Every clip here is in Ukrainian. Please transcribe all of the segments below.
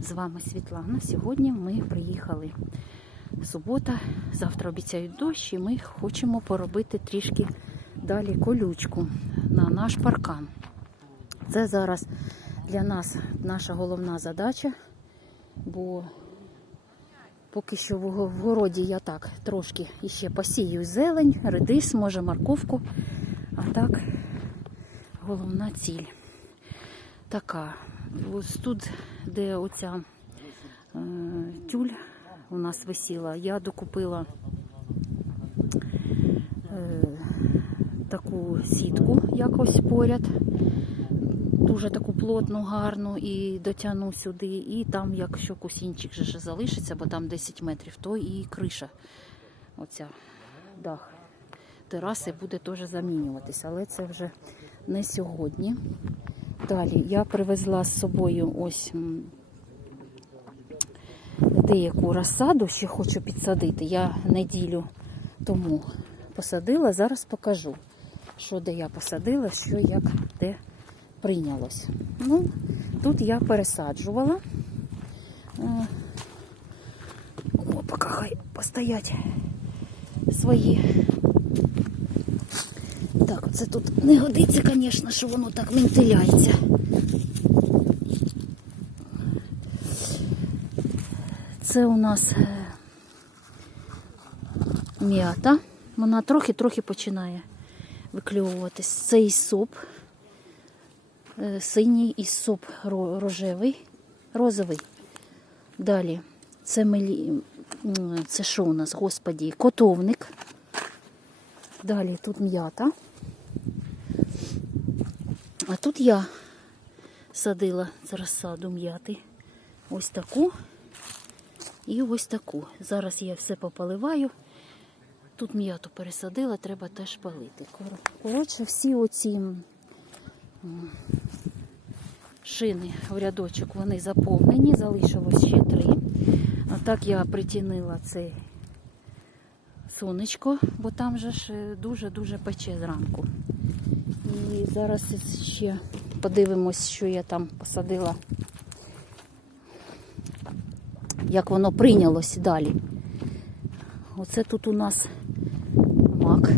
З вами Світлана. Сьогодні ми приїхали. Субота, завтра обіцяють дощ, і ми хочемо поробити трішки далі колючку на наш паркан. Це зараз для нас наша головна задача, бо поки що в городі я так трошки іще посію зелень, редис, може морковку. А так головна ціль така. Ось тут, де оця е, тюль у нас висіла, я докупила е, таку сітку якось поряд. Дуже таку плотну, гарну і дотягну сюди. І там, якщо кусінчик же залишиться, бо там 10 метрів, то і криша, оця дах тераси буде теж замінюватися, але це вже не сьогодні. Далі я привезла з собою ось деяку розсаду, ще хочу підсадити. Я неділю тому посадила, зараз покажу, що де я посадила, що як де прийнялось. Ну, тут я пересаджувала. Е, О, поки хай постоять свої. Так, це тут не годиться, звісно, що воно так вентиляється. Це у нас е, м'ята. Вона трохи-трохи починає виклювуватись. Це ісоп. Е, Синій ісоп ро- рожевий, розовий. Далі це мелі... це що у нас, господі, котовник. Далі тут м'ята. А тут я садила з розсаду м'яти. Ось таку і ось таку. Зараз я все пополиваю. Тут м'яту пересадила, треба теж палити. Кор- Коротше, всі оці шини в рядочок вони заповнені, залишилось ще три. А так я притінила цей сонечко, бо там же ж е, дуже-дуже пече зранку. І зараз ще подивимось, що я там посадила, як воно прийнялось далі. Оце тут у нас мак.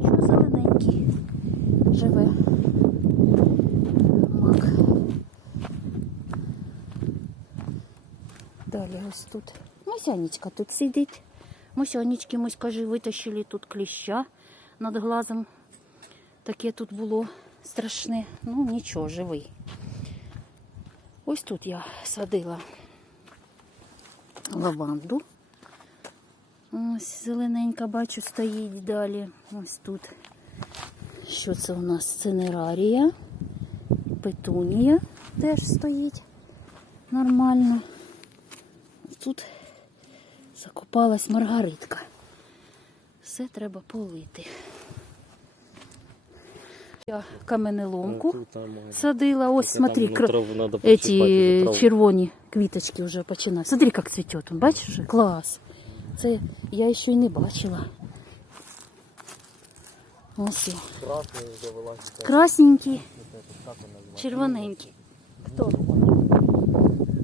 Що зелененький живе. Мак. Далі ось тут. Мосянечка тут сидить. Мосянечки ми, скажи, витащили тут кліща над глазом. Таке тут було страшне. Ну нічого, живий. Ось тут я садила лаванду. Ось зелененька, бачу, стоїть далі. Ось тут. Що це у нас? Цинерарія, петунія теж стоїть нормально. Тут закопалась маргаритка. Все треба полити. Я каменеломку Ну, тут там, а, садила. Ось, это смотри, там кр... траву надо эти подщипать, эту траву. червоні квіточки вже починають. Смотри, як цвіте. Он, бачиш вже? Клас. Це я ще й не бачила. Ось. о. Красный уже вылазит. Красненькі, Вот этот, как он называется? червоненькі. Хто?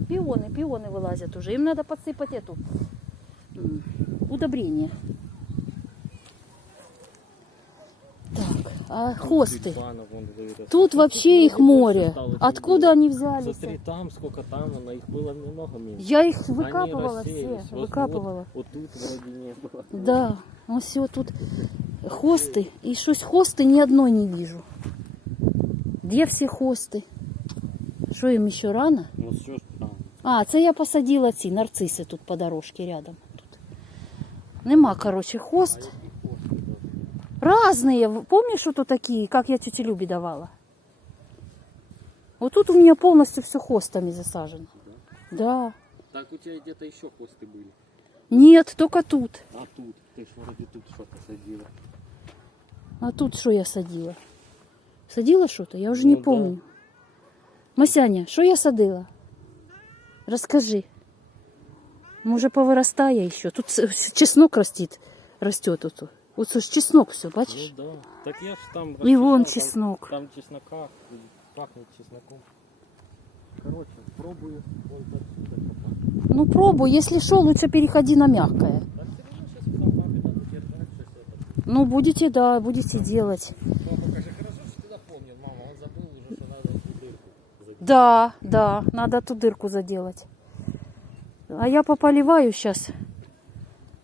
Піони, піони вилазять уже. Їм треба підсипати эту м, удобрення. Так, а хости? Тюльпанов, вон, вырос. Тут вообще их больше море. стало, чем Откуда было. они взялись? Смотри, там сколько там, но их было немного меньше. Я их Они викапувала все, рассеялись. Вот- викапувала. Вот, вот тут вроде не было. Да, ось все тут хости. І щось хости ні одної не вижу. Де всі хости? Що їм ще рано? Ну что ж там? А, це я посадила ці нарциси тут по дорожці рядом. Нема, короче, хост. Разные. Помнишь, что такие, как я тете Любе давала? Вот тут у меня полностью все хостами засажено. Да. Так у тебя где-то еще хвосты были. Нет, только тут. А тут? Ты ж вроде тут что-то садила. А тут что я садила? Садила что-то? Я уже не Ну да. помню. Масяня, що я садила? Розкажи. Ну, Може повиростає еще. Тут чеснок растет. Растет тут. Вот це чеснок все, бачишь? Ну, да. Так я ж там І вон там, чеснок. Там чеснока, пахнет чесноком. Короче, пробую. Вон так, так. Ну пробуй, если что, лучше переходи на мягкое. Ну, будете, да, будете делать. Да, да, надо ту дырку заделать. А я пополиваю сейчас.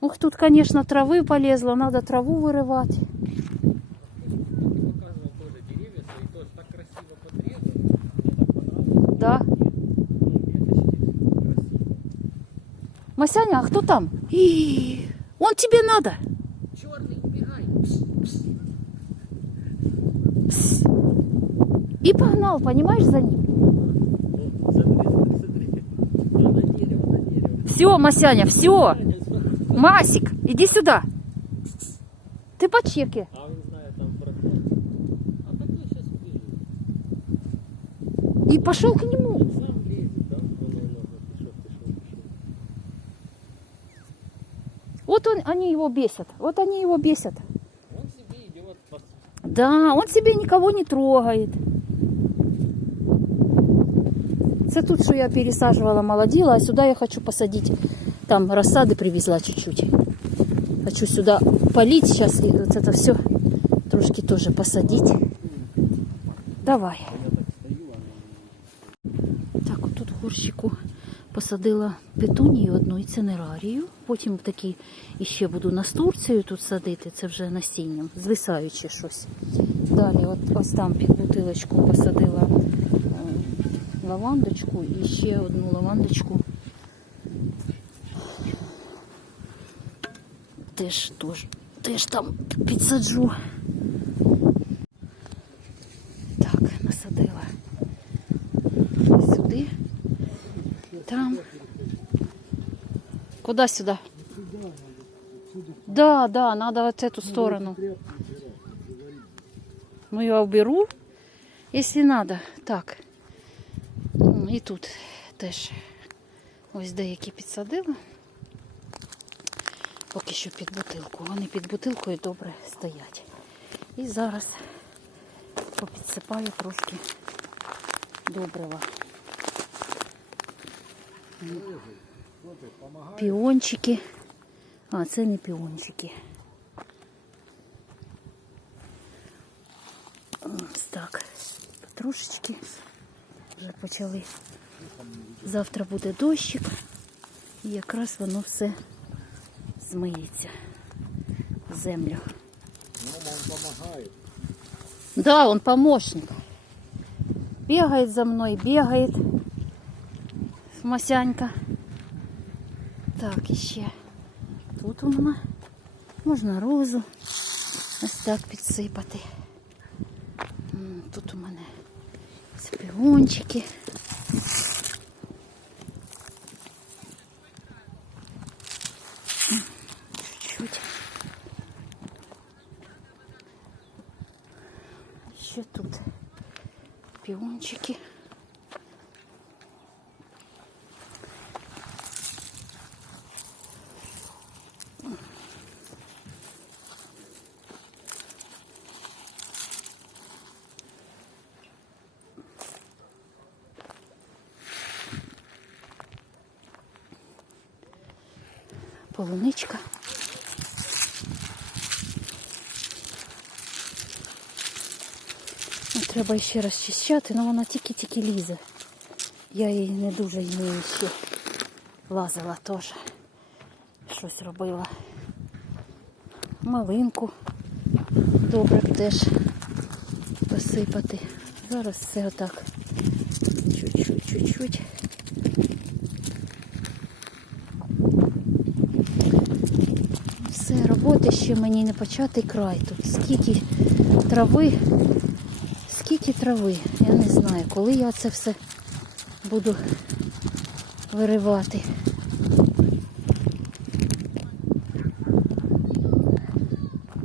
Ух, тут, конечно, травы полезла, надо траву вырывать. Да. Масяня, а кто там? И он тебе надо. Черный, убегай. Пс, пс. Пс. И погнал, понимаешь, за ним. Все, Масяня, все. Масик, иди сюда. Ты по чеке. А он знает там проход. А так я сейчас убежу. И пошел к нему. Он сам лезет, да? Вон, вон, вон, пішов, пішов, пішов. Вот он, они его бесят. Вот они его бесят. Он себе идет по Да, он себе никого не трогает. Це тут, що я пересаживала, молодила, а сюда я хочу посадить. Там рассады привезла чуть-чуть. Хочу сюда полить сейчас и вот это все трошки тоже посадить. Давай. Я так стою, а Так, отут в горщику посадила петунію одну і цинерарію. Потім такі іще буду настурцію тут садити, це вже насінням, звисаючи щось. Далі, от ось там під бутилочку посадила е, лавандочку і ще одну лавандочку. Теж, теж, теж там підсаджу. Так, насадила сюди. Там. Куда сюда? Да, да, надо вот эту сторону. Ну, я уберу, если надо. Так. І тут теж ось деякі підсадила. Поки що під бутилку. Вони під бутилкою добре стоять. І зараз попідсипаю трошки добрива. Піончики. А, це не піончики. Ось так. Потрошечки. Вже почали. Завтра буде дощик. І якраз воно все змиється в землю. Мама, он помогает. Да, он помощник. Бегает за мной, бегает. Масянька. Так, іще. Тут вона. Можна розу ось так підсипати. Тут у мене спігончики. М, Чуть-чуть. Ще тут піончики. Полуничка. Ну, Треба ще розчищати, але вона тільки-тільки лізе. Я її не дуже нею ще лазила теж. Щось робила. Малинку добре теж посипати. Зараз все отак. Чуть-чуть, чуть-чуть. Роботи ще мені не початий край тут. Скільки трави, скільки трави, я не знаю, коли я це все буду виривати.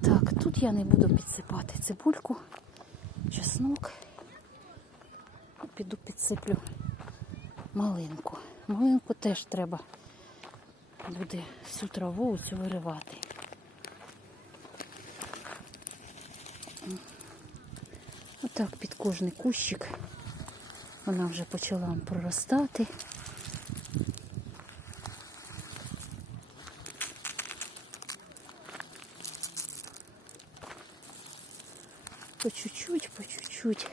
Так, тут я не буду підсипати цибульку, чеснок. Піду підсиплю малинку. Малинку теж треба буде всю траву цю виривати. Отак під кожний кущик Вона вже почала проростати. По чуть-чуть, по чуть-чуть.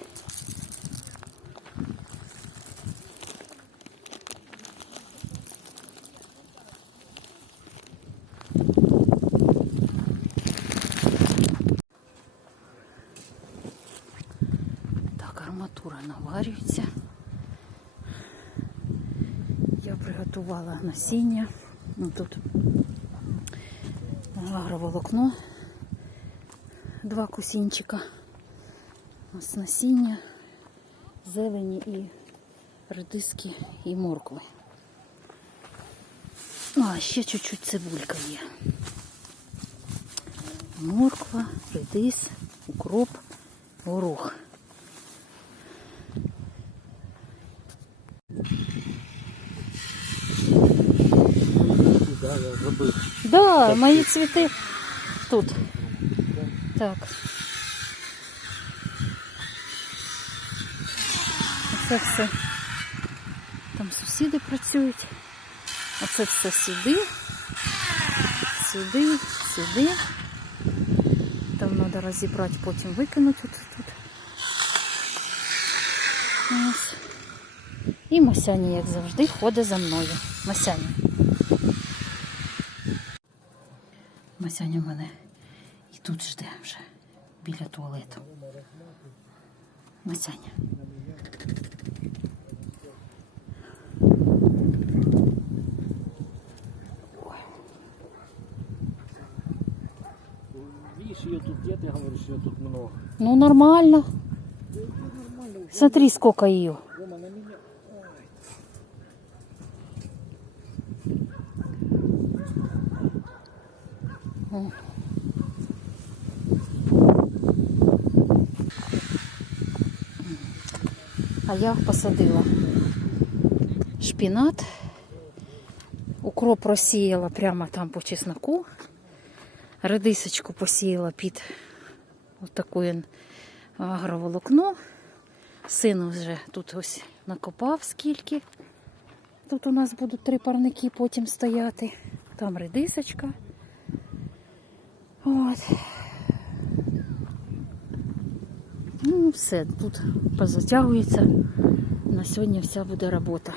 Так, арматура наварюється. Я приготувала насіння. Ну, тут агроволокно, два кусінчика. Ось насіння, зелені і редиски і моркви. Ну, а ще чуть-чуть цибулька є. Морква, редис, укроп, горох. Да, я. Да, мої цвіти тут. Так. Це все. Там сусіди працюють. Оце все сюди. Сюди, сюди. Там треба розібрати, потім викинути от тут. Ось. І Масяня, як завжди, ходить за мною. Масяня. Масяня мене і тут жде вже біля туалету. Масяня. Ее тут нет, я говорю, что ее тут много. Ну нормально. Смотри, сколько ее. Я посадила шпінат. Укроп розсіяла прямо там по чесноку. Редисочку посіяла під таке агроволокно. Сину вже тут ось накопав скільки. Тут у нас будуть три парники потім стояти. Там редисочка. От. Ну, все, тут позатягується. На сьогодні вся буде робота.